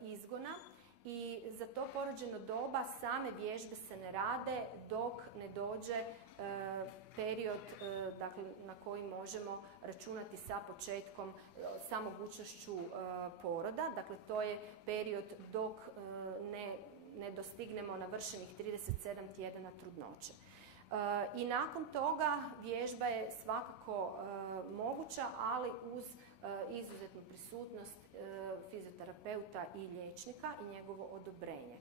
izgona i za to porođeno doba same vježbe se ne rade dok ne dođe period dakle, na koji možemo računati sa početkom, sa mogućnošću poroda. Dakle, to je period dok ne dostignemo navršenih 37 tjedana trudnoće. I nakon toga vježba je svakako moguća, ali uz izuzetnu prisutnost fizioterapeuta i liječnika i njegovo odobrenje.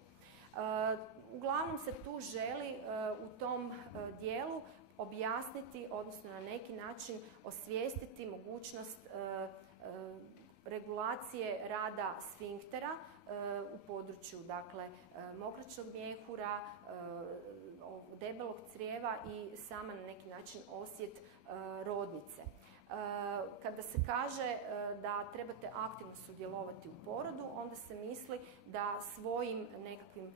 Uglavnom se tu želi u tom dijelu objasniti, odnosno na neki način osvijestiti mogućnost regulacije rada sfinktera u području dakle, mokraćnog mjehura, debelog crijeva i sama na neki način osjet rodnice. Kada se kaže da trebate aktivno sudjelovati u porodu, onda se misli da svojim nekakvim,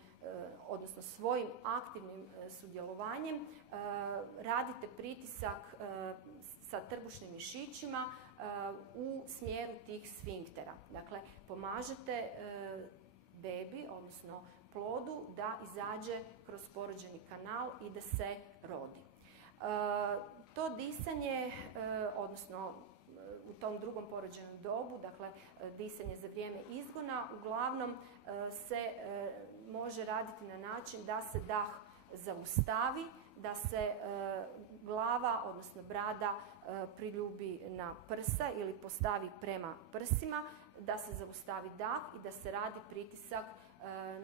odnosno svojim aktivnim sudjelovanjem radite pritisak sa trbušnim mišićima u smjeru tih sfinktera. Dakle, pomažete bebi, odnosno plodu, da izađe kroz porođeni kanal i da se rodi. To disanje, odnosno u tom drugom porođenom dobu, dakle disanje za vrijeme izgona, uglavnom se može raditi na način da se dah zaustavi, da se glava, odnosno brada priljubi na prsa ili postavi prema prsima, da se zaustavi dah i da se radi pritisak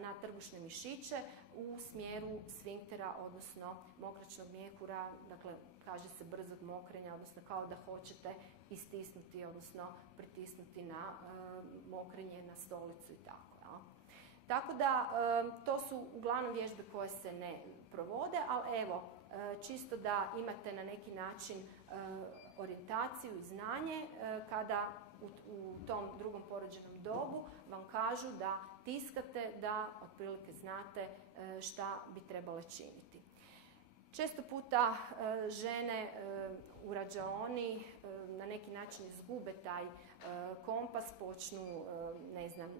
na trbušne mišiće u smjeru sfinktera, odnosno mokraćnog mjehura, dakle kaže se brzog mokrenja, odnosno kao da hoćete istisnuti, odnosno pritisnuti na mokrenje na stolicu i tako. Ja. Tako da to su uglavnom vježbe koje se ne provode, ali evo, čisto da imate na neki način orijentaciju i znanje kada u tom drugom porođenom dobu vam kažu da tiskate, da otprilike znate šta bi trebale činiti. Često puta žene u rađaoni na neki način izgube taj kompas, počnu, ne znam,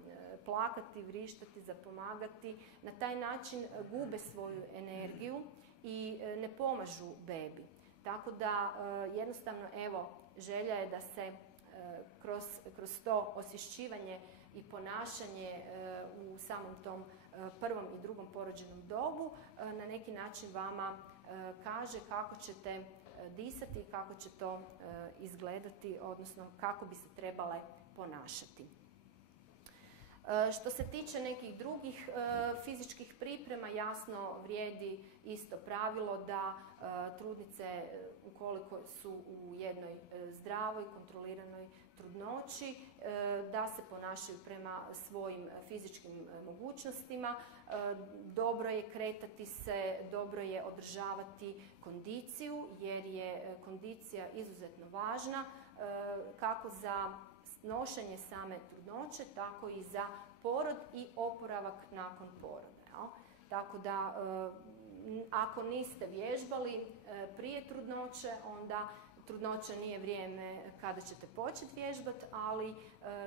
plakati, vrištati, zapomagati. Na taj način gube svoju energiju i ne pomažu bebi. Tako da jednostavno, evo, želja je da se kroz to osvješćivanje i ponašanje u samom tom prvom i drugom porođenom dobu na neki način vama kaže kako ćete disati i kako će to izgledati, odnosno kako bi se trebale ponašati. Što se tiče nekih drugih fizičkih priprema, jasno vrijedi isto pravilo da trudnice, ukoliko su u jednoj zdravoj, kontroliranoj trudnoći, da se ponašaju prema svojim fizičkim mogućnostima. Dobro je kretati se, dobro je održavati kondiciju, jer je kondicija izuzetno važna kako za nošenje same trudnoće, tako i za porod i oporavak nakon poroda. Tako da, ako niste vježbali prije trudnoće, onda trudnoća nije vrijeme kada ćete početi vježbati, ali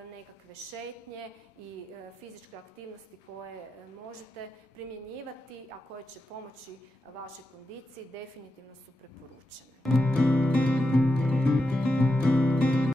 nekakve šetnje i fizičke aktivnosti koje možete primjenjivati, a koje će pomoći vašoj kondiciji, definitivno su preporučene.